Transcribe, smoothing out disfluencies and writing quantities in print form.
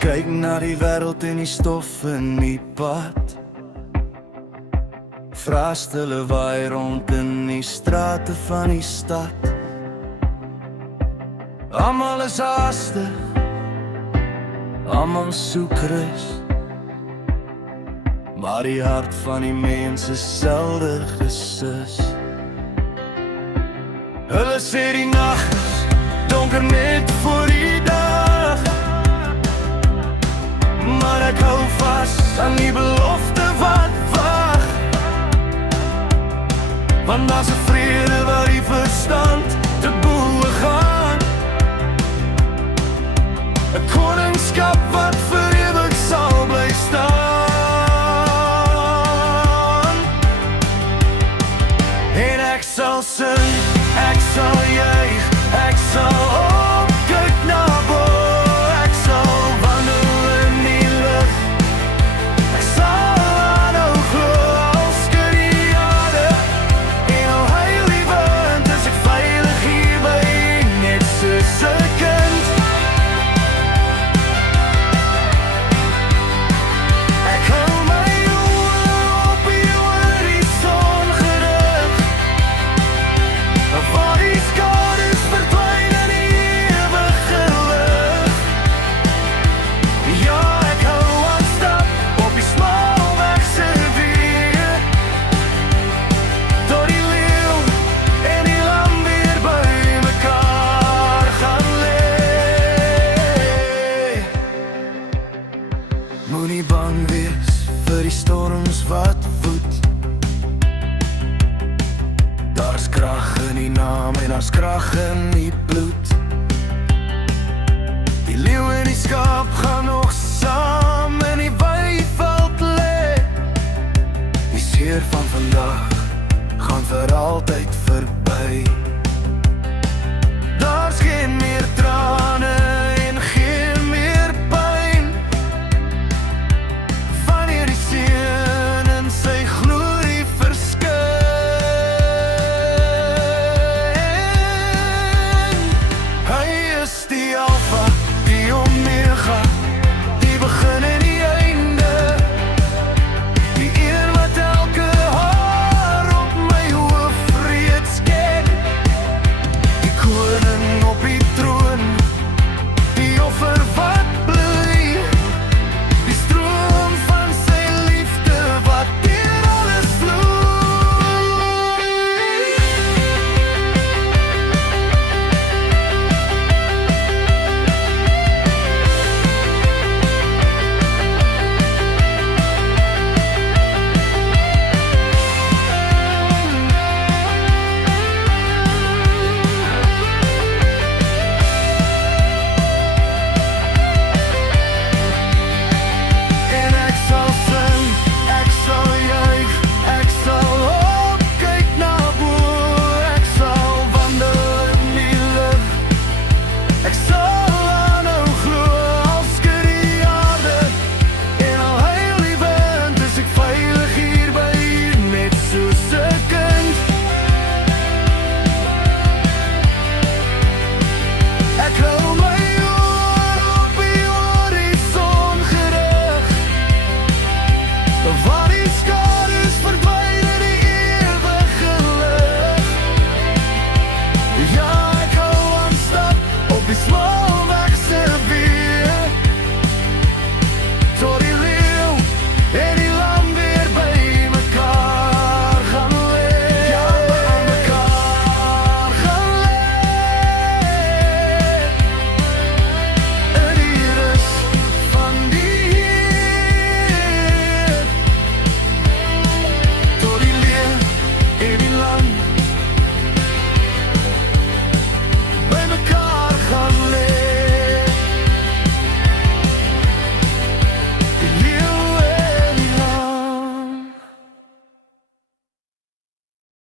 Kyk na die wêreld en die stof in die pad. Vra stille waai rond in die strate van die stad. Almal is haastig, almal soek rus, maar die hart van die mens is selde gesus. Hulle sê die nag is donker net voor die dag, maar ek hou vas aan die belofte wat wag. Want daar's 'n vrede waar die verstand te bowe gaan, 'n koningskap wat vir ewig sal bly staan. En ek sal sing, ek sal juig, ek sal opkyk na bo, ek sal wandel in die lug, ek sal aanhou glo al skud die aarde en al huil die wind, is ek veilig hier by U, net soos 'n kind. Ek hou my oë op U horison gerig, waar die skades verdwyn in die ewige lig. Ja, ek hou aan stap op die smaalweg se weer, tot die leeu en die lam weer by mekaar gaan lê. Moenie bang wees vir die storms wat woed, daar's krag in die naam en daar's krag in die bloed. Die leeu en die skaap gaan nog saam